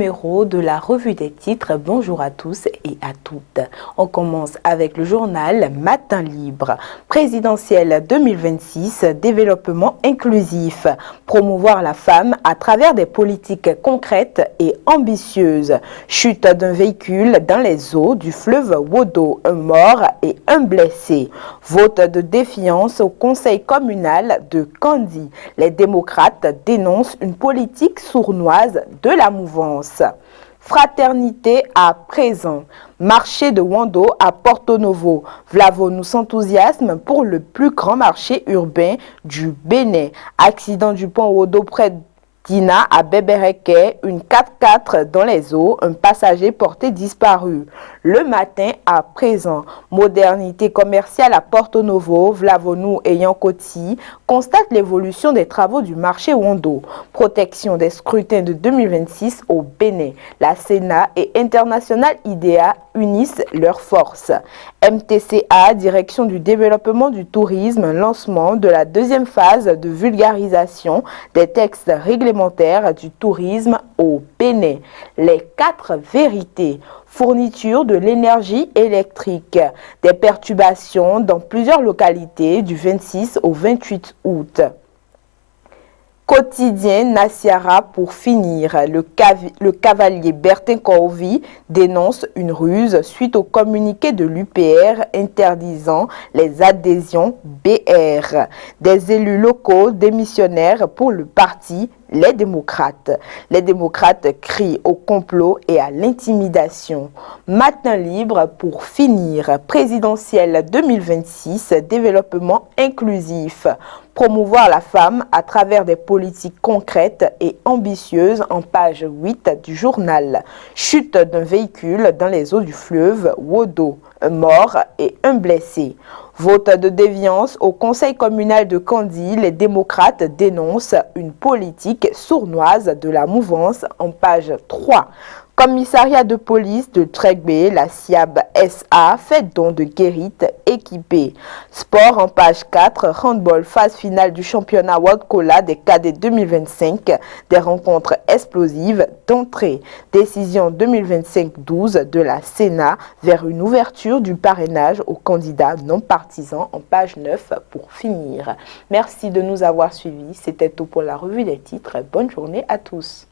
numéro de la revue des titres. Bonjour à tous et à toutes. On commence avec le journal Matin Libre. Présidentielle 2026, développement inclusif. Promouvoir la femme à travers des politiques concrètes et ambitieuses. Chute d'un véhicule dans les eaux du fleuve Wodo. Un mort et un blessé. Vote de défiance au conseil communal de Kandi. Les démocrates dénoncent une politique sournoise de la mouvance. Fraternité à présent. Marché de Wando à Porto Novo. Vlavo nous enthousiasme pour le plus grand marché urbain du Bénin. Accident du pont Wodo près Dina à Bebereke, une 4x4 dans les eaux, un passager porté disparu. Le matin à présent, modernité commerciale à Porto Novo, Vlavonou et Yankoti constatent l'évolution des travaux du marché Wando. Protection des scrutins de 2026 au Bénin. La Sénat et International IDEA unissent leurs forces. MTCA, direction du développement du tourisme, lancement de la deuxième phase de vulgarisation des textes réglementaires du tourisme au Bénin. Les 4 vérités. Fourniture de l'énergie électrique. Des perturbations dans plusieurs localités du 26 au 28 août. Quotidien Nassiara pour finir. Le cavalier Bertin Corvi dénonce une ruse suite au communiqué de l'UPR interdisant les adhésions BR. Des élus locaux démissionnaires pour le parti Les démocrates. Les démocrates crient au complot et à l'intimidation. Matin libre pour finir. Présidentielle 2026, développement inclusif. Promouvoir la femme à travers des politiques concrètes et ambitieuses en page 8 du journal. Chute d'un véhicule dans les eaux du fleuve Wodo. Un mort et un blessé. Vote de déviance au conseil communal de Kandi, les démocrates dénoncent une politique sournoise de la mouvance en page 3. Commissariat de police de Trégbé, la SIAB SA fait don de guérites équipées. Sport en page 4, handball phase finale du championnat World Cola des cadets 2025, des rencontres explosives d'entrée. Décision 2025-12 de la Sénat vers une ouverture du parrainage aux candidats non partisans en page 9 pour finir. Merci de nous avoir suivis. C'était tout pour la revue des titres. Bonne journée à tous.